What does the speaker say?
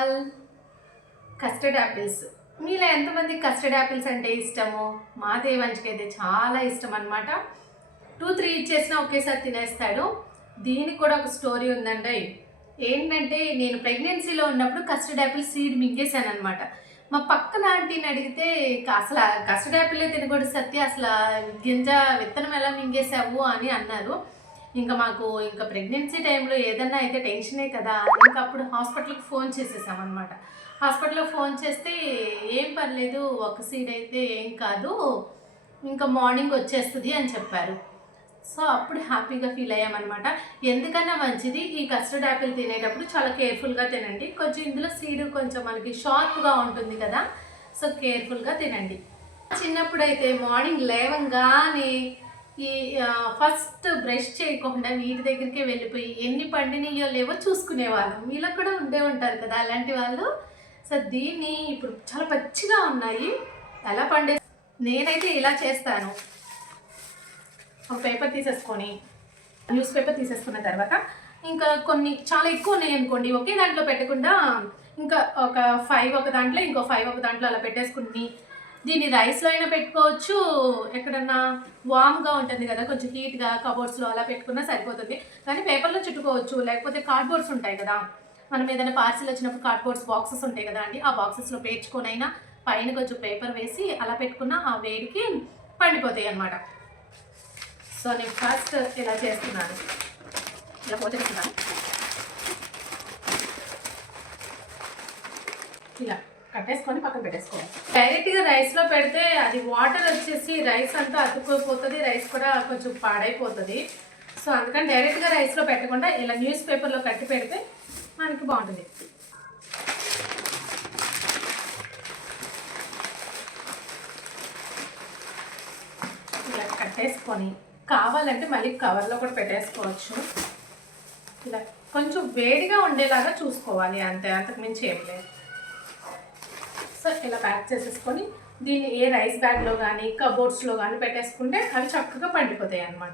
All. Custard apples. మీలో ఎంతమంది custard apples అంటే ఇష్టము? మా దేవాంశకైతే చాలా ఇష్టం అనమాట. 2-3 ఇచ్చేసినా ఒకేసారి తినేస్తాడు. దీనికి కూడా ఒక స్టోరీ ఉందండి. ఏంటంటే నేను ప్రెగ్నెన్సీలో ఉన్నప్పుడు కస్టర్డ్ యాపిల్ సీడ్ మింగేశాను అనమాట. మా పక్కన ఆంటీని అడిగితే అసలు కస్టర్డ్ యాపిలే తినకూడదు సత్య, అసలు గింజ విత్తనం ఎలా మింగేశావు అని అన్నారు. ఇంకా ప్రెగ్నెన్సీ టైంలో ఏదన్నా అయితే టెన్షనే కదా, ఇంకా అప్పుడు హాస్పిటల్కి ఫోన్ చేసేసామన్నమాట. హాస్పిటల్లో ఫోన్ చేస్తే ఏం పర్లేదు, ఒక సీడ్ అయితే ఏం కాదు, ఇంకా మార్నింగ్ వచ్చేస్తుంది అని చెప్పారు. సో అప్పుడు హ్యాపీగా ఫీల్ అయ్యామన్నమాట. ఎందుకన్నా మంచిది ఈ కస్టర్డ్ యాపిల్ తినేటప్పుడు చాలా కేర్ఫుల్గా తినండి. కొంచెం ఇందులో సీడ్ కొంచెం మనకి షార్ప్గా ఉంటుంది కదా, సో కేర్ఫుల్గా తినండి. చిన్నప్పుడు అయితే మార్నింగ్ లేవంగానే ఈ ఫస్ట్ బ్రష్ చేయకుండా వీటి దగ్గరికే వెళ్ళిపోయి ఎన్ని పండినయో లేవో చూసుకునేవాళ్ళం. మీలో కూడా ఉండే ఉంటారు కదా అలాంటి వాళ్ళు. సో దీన్ని ఇప్పుడు చాలా పచ్చిగా ఉన్నాయి, ఎలా పండే నేనైతే ఇలా చేస్తాను. ఒక పేపర్ తీసేసుకొని న్యూస్ పేపర్ తీసేసుకున్న తర్వాత ఇంకా కొన్ని చాలా ఎక్కువ ఉన్నాయి అనుకోండి, ఒకే దాంట్లో పెట్టకుండా ఇంకా ఒక 5 ఒక దాంట్లో, ఇంకో 5 ఒక దాంట్లో అలా పెట్టేసుకుని దీన్ని రైస్లో అయినా పెట్టుకోవచ్చు, ఎక్కడన్నా వామ్గా ఉంటుంది కదా కొంచెం హీట్గా కబోర్డ్స్లో అలా పెట్టుకున్నా సరిపోతుంది. కానీ పేపర్లో చుట్టుకోవచ్చు, లేకపోతే కార్డ్బోర్డ్స్ ఉంటాయి కదా, మనం ఏదైనా పార్సిల్ వచ్చినప్పుడు కార్డ్బోర్డ్స్ బాక్సెస్ ఉంటాయి కదా అండి, ఆ బాక్సెస్లో పేర్చుకొనైనా పైన కొంచెం పేపర్ వేసి అలా పెట్టుకున్న ఆ వేడికి పండిపోతాయి అన్నమాట. సో నేను ఫస్ట్ ఇలా చేస్తున్నాను, ఇలా పోసేస్తున్నాను. ఇలా కట్టేసుకొని పక్కన పెట్టేసుకోవాలి. డైరెక్ట్గా రైస్లో పెడితే అది వాటర్ వచ్చేసి రైస్ అంతా అతుక్కుపోతుంది, రైస్ కూడా కొంచెం పాడైపోతుంది. సో అందుకని డైరెక్ట్గా రైస్లో పెట్టకుండా ఇలా న్యూస్ పేపర్లో కట్టి పెడితే మనకి బాగుంటుంది. ఇలా కట్టేసుకొని కావాలంటే మళ్ళీ కవర్లో కూడా పెట్టేసుకోవచ్చు. ఇలా కొంచెం వేడిగా ఉండేలాగా చూసుకోవాలి, అంతే, అంతకుమించి ఏం లేదు. సో ఇలా ప్యాక్ చేసేసుకొని దీన్ని ఏ రైస్ బ్యాగ్లో కానీ కబోర్డ్స్లో కానీ పెట్టేసుకుంటే అవి చక్కగా పండిపోతాయి అన్నమాట.